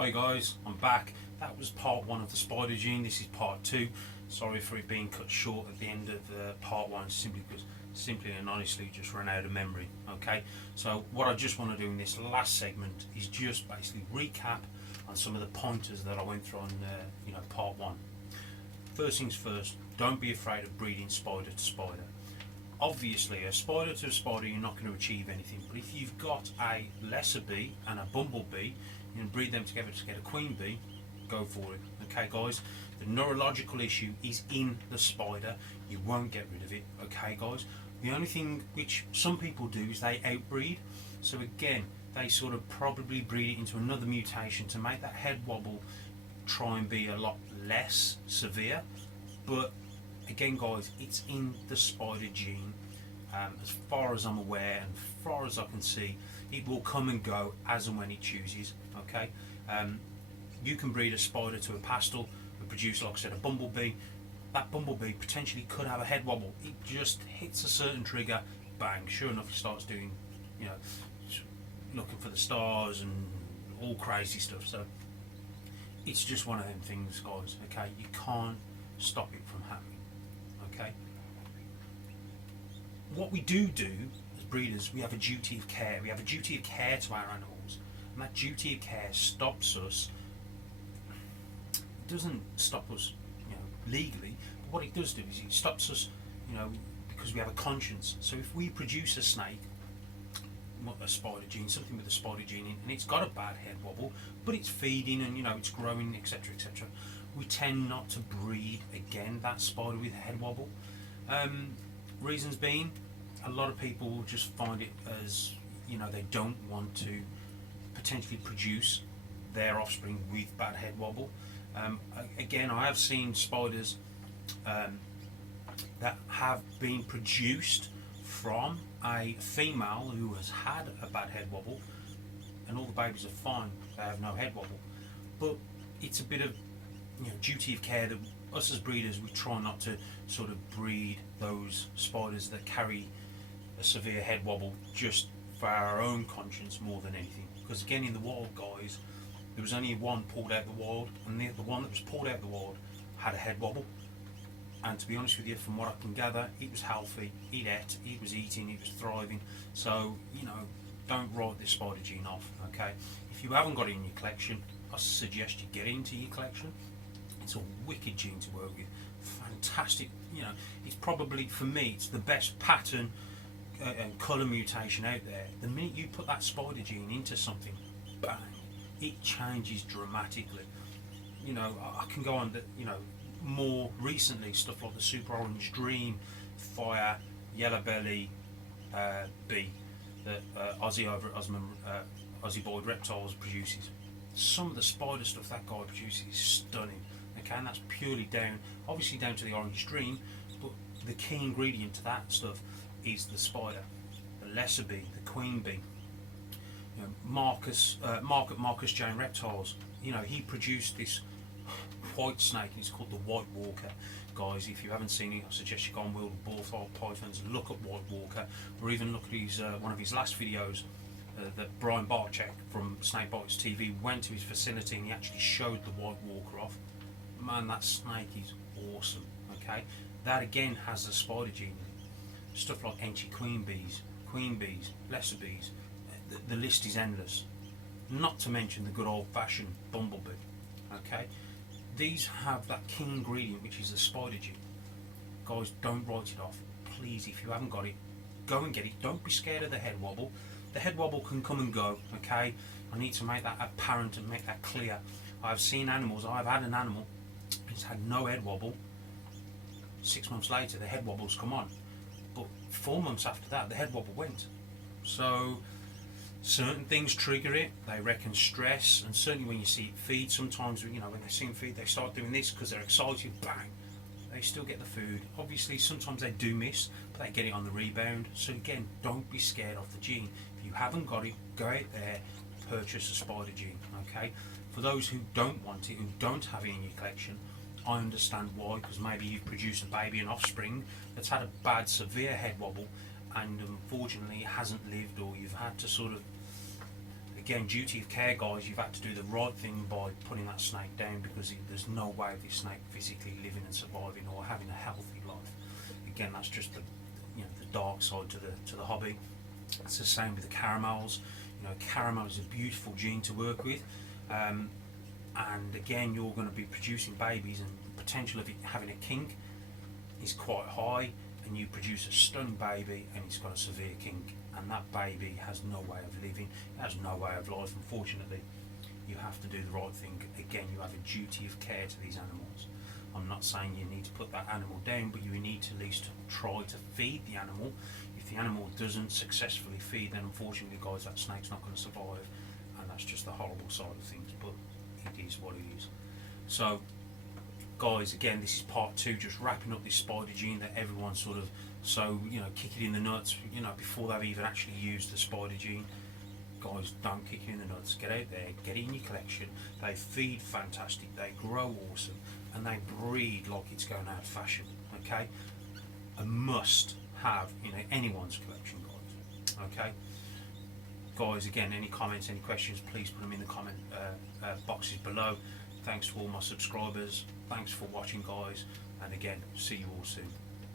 Hi guys, I'm back. That was part one of the spider gene. This is part two. Sorry for it being cut short at the end of part one, simply and honestly just ran out of memory. Okay, so what I just want to do in this last segment is just basically recap on some of the pointers that I went through on part one. First things first, don't be afraid of breeding spider to spider. Obviously, a spider to a spider, you're not going to achieve anything. But if you've got a lesser bee and a bumblebee, you can breed them together to get a queen bee, go for it. Okay, guys? The neurological issue is in the spider. You won't get rid of it. Okay, guys? The only thing which some people do is they outbreed. So again, they sort of probably breed it into another mutation to make that head wobble try and be a lot less severe. But again, guys, it's in the spider gene. As far as I'm aware and as far as I can see, it will come and go as and when it chooses. Okay, you can breed a spider to a pastel and produce, like I said, a bumblebee. That bumblebee potentially could have a head wobble. It just hits a certain trigger, bang, sure enough, it starts doing, looking for the stars and all crazy stuff. So it's just one of them things, guys. Okay, you can't stop it from happening. Okay, what we do as breeders, we have a duty of care. We have a duty of care to our animals, and that duty of care stops us. It doesn't stop us, legally, but what it does do is it stops us, because we have a conscience. So if we produce a snake, a spider gene, something with a spider gene in, and it's got a bad head wobble, but it's feeding and it's growing, etc., etc., we tend not to breed again that spider with a head wobble. Reasons being, a lot of people will just find it as they don't want to potentially produce their offspring with bad head wobble. Again, I have seen spiders that have been produced from a female who has had a bad head wobble, and all the babies are fine, they have no head wobble. But it's a bit of duty of care that us as breeders, we try not to sort of breed those spiders that carry a severe head wobble just for our own conscience more than anything. Because again, in the wild, guys, there was only one pulled out the wild, and the one that was pulled out the wild had a head wobble. And to be honest with you, from what I can gather, it was healthy, it ate, it was eating, it was thriving. So, don't write this spider gene off, okay? If you haven't got it in your collection, I suggest you get it into your collection. It's a wicked gene to work with, fantastic. It's probably, for me, it's the best pattern and colour mutation out there. The minute you put that spider gene into something, bang, it changes dramatically. I can go on that, more recently, stuff like the Super Orange Dream, Fire, Yellow Belly, Bee, that Ozzy over at Ozzy Boyd Reptiles produces. Some of the spider stuff that guy produces is stunning. Okay, and that's purely obviously down to the Orange Dream, but the key ingredient to that stuff is the spider, the lesser bee, the queen bee. Marcus Jane Reptiles, he produced this white snake, and it's called the White Walker. Guys, if you haven't seen it, I suggest you go on World of Boarfile Pythons and look at White Walker, or even look at his one of his last videos that Brian Barczyk from Snake Bites TV went to his facility and he actually showed the White Walker off. Man, that snake is awesome. Okay, that again has the spider gene in it. Stuff like ancient queen bees, lesser bees. The list is endless. Not to mention the good old-fashioned bumblebee. Okay, these have that key ingredient, which is the spider gene. Guys, don't write it off, please. If you haven't got it, go and get it. Don't be scared of the head wobble. The head wobble can come and go. Okay, I need to make that apparent and make that clear. I've seen animals. I've had an animal. It's had no head wobble. 6 months later, the head wobbles come on. But 4 months after that, the head wobble went. So certain things trigger it. They reckon stress, and certainly when you see it feed, sometimes when they see them feed, they start doing this because they're excited. Bang! They still get the food. Obviously, sometimes they do miss, but they get it on the rebound. So again, don't be scared of the gene. If you haven't got it, go out there, purchase a spider gene. Okay. For those who don't want it, who don't have it in your collection, I understand why, because maybe you've produced a baby and offspring that's had a bad, severe head wobble, and unfortunately it hasn't lived, or you've had to sort of again, duty of care, guys. You've had to do the right thing by putting that snake down, because there's no way of this snake physically living and surviving or having a healthy life. Again, that's just the the dark side to the hobby. It's the same with the caramels. Caramel is a beautiful gene to work with, and again, you're going to be producing babies, and the potential of it having a kink is quite high, and you produce a stunning baby and it's got a severe kink, and that baby has no way of living, it has no way of life. Unfortunately, you have to do the right thing. Again, you have a duty of care to these animals. I'm not saying you need to put that animal down, but you need to at least try to feed the animal. If the animal doesn't successfully feed, then unfortunately, guys, that snake's not going to survive, and that's just the horrible side of things, but it is what it is. So, guys, again, this is part 2, just wrapping up this spider gene that everyone's sort of kick it in the nuts, before they've even actually used the spider gene. Guys, don't kick it in the nuts. Get out there, get it in your collection. They feed fantastic, they grow awesome, and they breed like it's going out of fashion. Okay, a must have in anyone's collection, guys. Okay, guys, again, any comments, any questions, please put them in the comment boxes below. Thanks to all my subscribers. Thanks for watching, guys, and again, see you all soon.